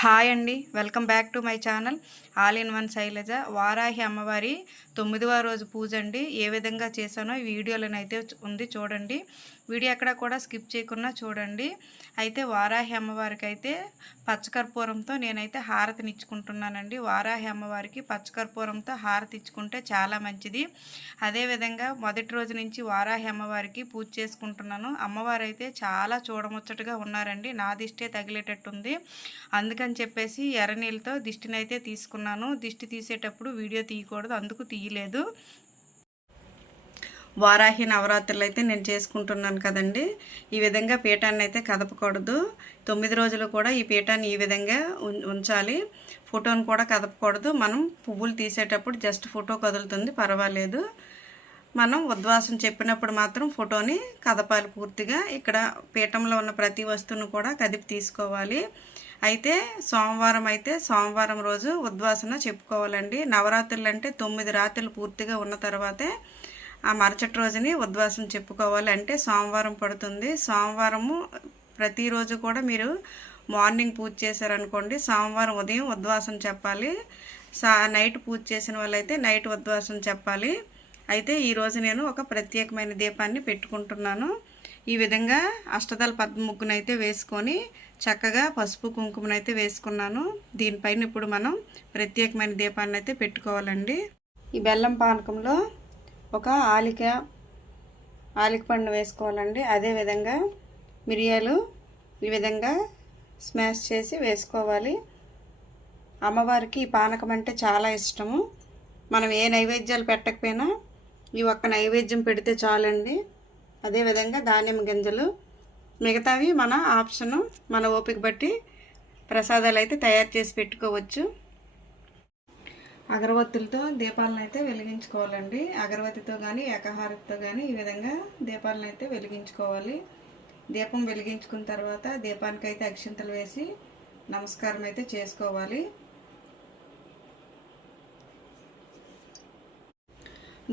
Hi అండి. Welcome back to my channel. All in one Shailaja. Varahi అమ్మవారి తొమ్మిదవ రోజు పూజ అండి. ఏ విధంగా చేశానో ఈ వీడియోలోనైతే ఉంది చూడండి. వీడియో ఎక్కడ కూడా స్కిప్ చేయకుండా చూడండి. అయితే వారాహి అమ్మవారికి అయితే పచ్చకర్పూరంతో నేనైతే హారతిని ఇచ్చుకుంటున్నానండి వారాహి అమ్మవారికి పచ్చకర్పూరంతో హారతి ఇచ్చుకుంటే చాలా మంచిది. అదేవిధంగా మొదటి రోజు నుంచి వారాహి అమ్మవారికి పూజ చేసుకుంటున్నాను. అమ్మవారు అయితే చాలా చూడముచ్చటగా ఉన్నారండి. నా దిష్టే తగిలేటట్టుంది. అందుకని చెప్పేసి ఎర్ర నీళ్ళతో దిష్టిని అయితే తీసుకున్నాను. దిష్టి తీసేటప్పుడు వీడియో తీయకూడదు. అందుకు తీయలేదు. వారాహి నవరాత్రులు అయితే నేను చేసుకుంటున్నాను కదండి. ఈ విధంగా పీఠాన్ని అయితే కదపకూడదు. తొమ్మిది రోజులు కూడా ఈ పీఠాన్ని ఈ విధంగా ఉం- ఉంచాలి. ఫోటోని కూడా కదపకూడదు. మనం పువ్వులు తీసేటప్పుడు జస్ట్ ఫోటో కదులుతుంది పర్వాలేదు. మనం ఉద్వాసం చెప్పినప్పుడు మాత్రం ఫోటోని కదపాలి పూర్తిగా. ఇక్కడ పీఠంలో ఉన్న ప్రతి వస్తువును కూడా కదిపి తీసుకోవాలి. అయితే సోమవారం అయితే సోమవారం రోజు ఉద్వాసన చెప్పుకోవాలండి. నవరాత్రులు అంటే తొమ్మిది రాత్రులు పూర్తిగా ఉన్న తర్వాతే ఆ మరుసటి రోజుని ఉద్వాసం చెప్పుకోవాలి అంటే సోమవారం పడుతుంది. సోమవారము ప్రతిరోజు కూడా మీరు మార్నింగ్ పూజ చేశారనుకోండి సోమవారం ఉదయం ఉద్వాసం చెప్పాలి. సా నైట్ పూజ చేసిన వాళ్ళైతే నైట్ ఉద్వాసం చెప్పాలి. అయితే ఈరోజు నేను ఒక ప్రత్యేకమైన దీపాన్ని పెట్టుకుంటున్నాను. ఈ విధంగా అష్టదళ పద్మ ముగ్గునైతే వేసుకొని చక్కగా పసుపు కుంకుమనైతే వేసుకున్నాను. దీనిపైన ఇప్పుడు మనం ప్రత్యేకమైన దీపాన్ని అయితే పెట్టుకోవాలండి. ఈ బెల్లం పానకంలో ఒక ఆలిక ఆలిక పండు వేసుకోవాలండి. అదేవిధంగా మిరియాలు ఈ విధంగా స్మాష్ చేసి వేసుకోవాలి. అమ్మవారికి ఈ పానకం అంటే చాలా ఇష్టము. మనం ఏ నైవేద్యాలు పెట్టకపోయినా ఈ ఒక్క నైవేద్యం పెడితే చాలండి. అదేవిధంగా ధాన్యం గింజలు మిగతావి మన ఆప్షను మన ఓపిక బట్టి ప్రసాదాలు అయితే తయారు చేసి పెట్టుకోవచ్చు. అగరబత్తులతో దీపాలను అయితే వెలిగించుకోవాలండి. అగరబత్తితో కానీ ఏకహారతితో కానీ ఈ విధంగా దీపాలను అయితే వెలిగించుకోవాలి. దీపం వెలిగించుకున్న తర్వాత దీపానికైతే అక్షింతలు వేసి నమస్కారం అయితే చేసుకోవాలి.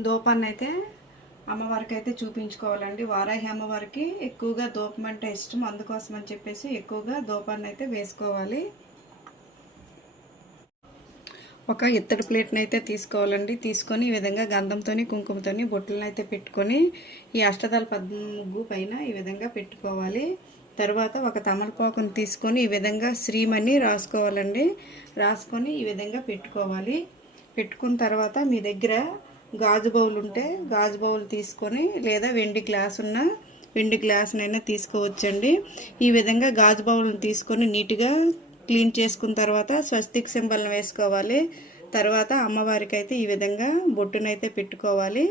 దూపాన్ని అయితే అమ్మవారికి అయితే చూపించుకోవాలండి. వారాహి అమ్మవారికి ఎక్కువగా దూపం అంటే ఇష్టం. అందుకోసం అని చెప్పేసి ఎక్కువగా దూపాన్ని అయితే వేసుకోవాలి. ఒక ఇత్తడి ప్లేట్ని అయితే తీసుకోవాలండి. తీసుకొని ఈ విధంగా గంధంతోని కుంకుమతోని బొట్టులను అయితే పెట్టుకొని ఈ అష్టదాల పద్మ ముగ్గు పైన ఈ విధంగా పెట్టుకోవాలి. తర్వాత ఒక తమలపాకుని తీసుకొని ఈ విధంగా శ్రీమని రాసుకోవాలండి. రాసుకొని ఈ విధంగా పెట్టుకోవాలి. పెట్టుకున్న తర్వాత మీ దగ్గర గాజు బౌల్ ఉంటే గాజు బౌల్ తీసుకొని లేదా వెండి గ్లాస్ ఉన్న వెండి గ్లాస్నైనా తీసుకోవచ్చండి. ఈ విధంగా గాజు బౌల్ని తీసుకొని నీట్గా క్లీన్ చేసుకున్న తర్వాత స్వస్తిక్ సింబల్ని వేసుకోవాలి. తర్వాత అమ్మవారికి అయితే ఈ విధంగా బొట్టునైతే పెట్టుకోవాలి.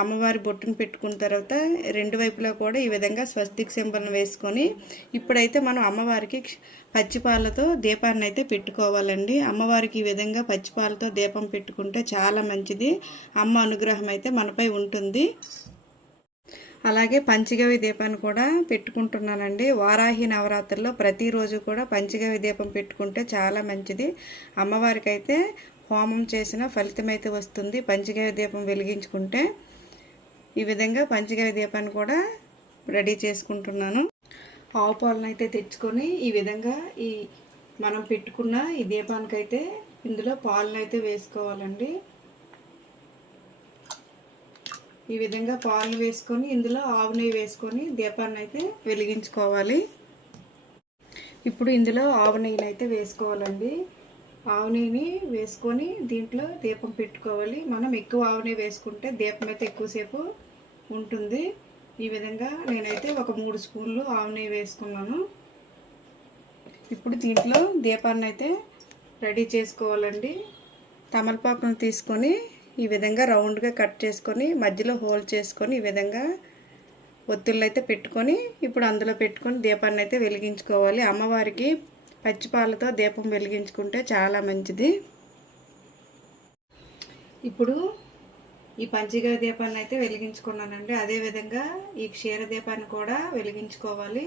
అమ్మవారి బొట్టును పెట్టుకున్న తర్వాత రెండు వైపులా కూడా ఈ విధంగా స్వస్తిక్ సింబల్ని వేసుకొని ఇప్పుడైతే మనం అమ్మవారికి పచ్చిపాలతో దీపాన్ని అయితే పెట్టుకోవాలండి. అమ్మవారికి ఈ విధంగా పచ్చిపాలతో దీపం పెట్టుకుంటే చాలా మంచిది. అమ్మ అనుగ్రహం అయితే మనపై ఉంటుంది. అలాగే పంచగవి దీపాన్ని కూడా పెట్టుకుంటున్నానండి. వారాహి నవరాత్రుల్లో ప్రతిరోజు కూడా పంచగవి దీపం పెట్టుకుంటే చాలా మంచిది. అమ్మవారికి అయితే హోమం చేసిన ఫలితం అయితే వస్తుంది పంచగవి దీపం వెలిగించుకుంటే. ఈ విధంగా పంచగవి దీపాన్ని కూడా రెడీ చేసుకుంటున్నాను. ఆవు పాలను అయితే తెచ్చుకొని ఈ విధంగా ఈ మనం పెట్టుకున్న ఈ దీపానికైతే ఇందులో పాలను అయితే వేసుకోవాలండి. ఈ విధంగా పాలు వేసుకొని ఇందులో ఆవు నెయ్యి వేసుకొని దీపాన్ని అయితే వెలిగించుకోవాలి. ఇప్పుడు ఇందులో ఆవు నెయ్యిని అయితే వేసుకోవాలండి. ఆవు నెయ్యిని వేసుకొని దీంట్లో దీపం పెట్టుకోవాలి. మనం ఎక్కువ ఆవు నెయ్యి వేసుకుంటే దీపం అయితే ఎక్కువసేపు ఉంటుంది. ఈ విధంగా నేనైతే ఒక మూడు స్పూన్లు ఆవు నెయ్యి వేసుకున్నాను. ఇప్పుడు దీంట్లో దీపాన్ని అయితే రెడీ చేసుకోవాలండి. తమలపాకును తీసుకొని ఈ విధంగా రౌండ్గా కట్ చేసుకొని మధ్యలో హోల్ చేసుకొని ఈ విధంగా ఒత్తుళ్ళు అయితే పెట్టుకొని ఇప్పుడు అందులో పెట్టుకొని దీపాన్ని అయితే వెలిగించుకోవాలి. అమ్మవారికి పచ్చిపాలతో దీపం వెలిగించుకుంటే చాలా మంచిది. ఇప్పుడు ఈ పంచగా దీపాన్ని అయితే వెలిగించుకున్నానండి. అదేవిధంగా ఈ క్షీర దీపాన్ని కూడా వెలిగించుకోవాలి.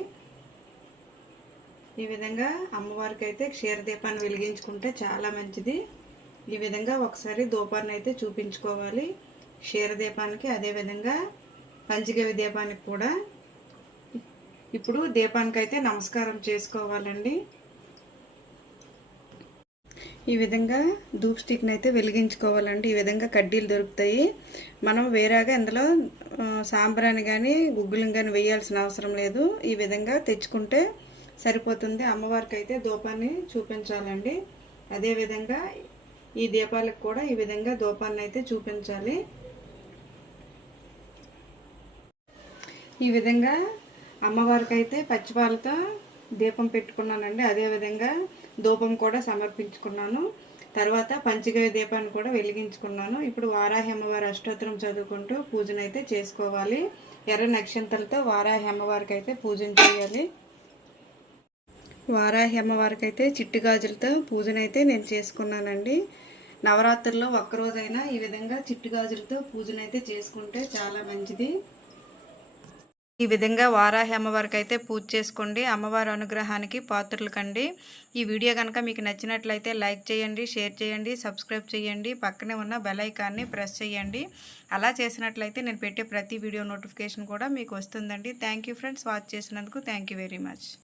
ఈ విధంగా అమ్మవారికి అయితే క్షీర దీపాన్ని వెలిగించుకుంటే చాలా మంచిది. ఈ విధంగా ఒకసారి దూపాన్ని అయితే చూపించుకోవాలి. క్షీర దీపానికి అదేవిధంగా పంచగవి దీపానికి కూడా. ఇప్పుడు దీపానికి అయితే నమస్కారం చేసుకోవాలండి. ఈ విధంగా ధూప్ స్టిక్ని అయితే వెలిగించుకోవాలండి. ఈ విధంగా కడ్డీలు దొరుకుతాయి. మనం వేరేగా ఇందులో సాంబ్రాన్ని కానీ గుగ్గులను కానీ వేయాల్సిన అవసరం లేదు. ఈ విధంగా తెచ్చుకుంటే సరిపోతుంది. అమ్మవారికి అయితే ధూపాన్ని చూపించాలండి అదేవిధంగా ఈ దీపాలకు కూడా ఈ విధంగా దూపాన్ని అయితే చూపించాలి. ఈ విధంగా అమ్మవారికి అయితే పచ్చిపాలతో దీపం పెట్టుకున్నానండి. అదేవిధంగా ధూపం కూడా సమర్పించుకున్నాను. తర్వాత పంచగవ్య దీపాన్ని కూడా వెలిగించుకున్నాను. ఇప్పుడు వారాహి అమ్మవారి అష్టోత్తరం చదువుకుంటూ పూజనైతే చేసుకోవాలి. ఎర్ర నక్షంతలతో వారాహి అమ్మవారికి అయితే పూజను చేయాలి. వారాహి అమ్మవారికి అయితే చిట్టు గాజులతో పూజనైతే నేను చేసుకున్నానండి. నవరాత్రుల్లో ఒక్కరోజైనా ఈ విధంగా చిట్టు గాజులతో పూజనైతే చేసుకుంటే చాలా మంచిది. ఈ విధంగా వారాహి అమ్మవారికి అయితే పూజ చేసుకోండి. అమ్మవారి అనుగ్రహానికి పాత్రలు కండి. ఈ వీడియో కనుక మీకు నచ్చినట్లయితే లైక్ చేయండి షేర్ చేయండి సబ్స్క్రైబ్ చేయండి పక్కనే ఉన్న బెలైకాన్ని ప్రెస్ చేయండి. అలా చేసినట్లయితే నేను పెట్టే ప్రతి వీడియో నోటిఫికేషన్ కూడా మీకు వస్తుందండి. Thank you friends. వాచ్ చేసినందుకు థ్యాంక్ యూ వెరీ మచ్.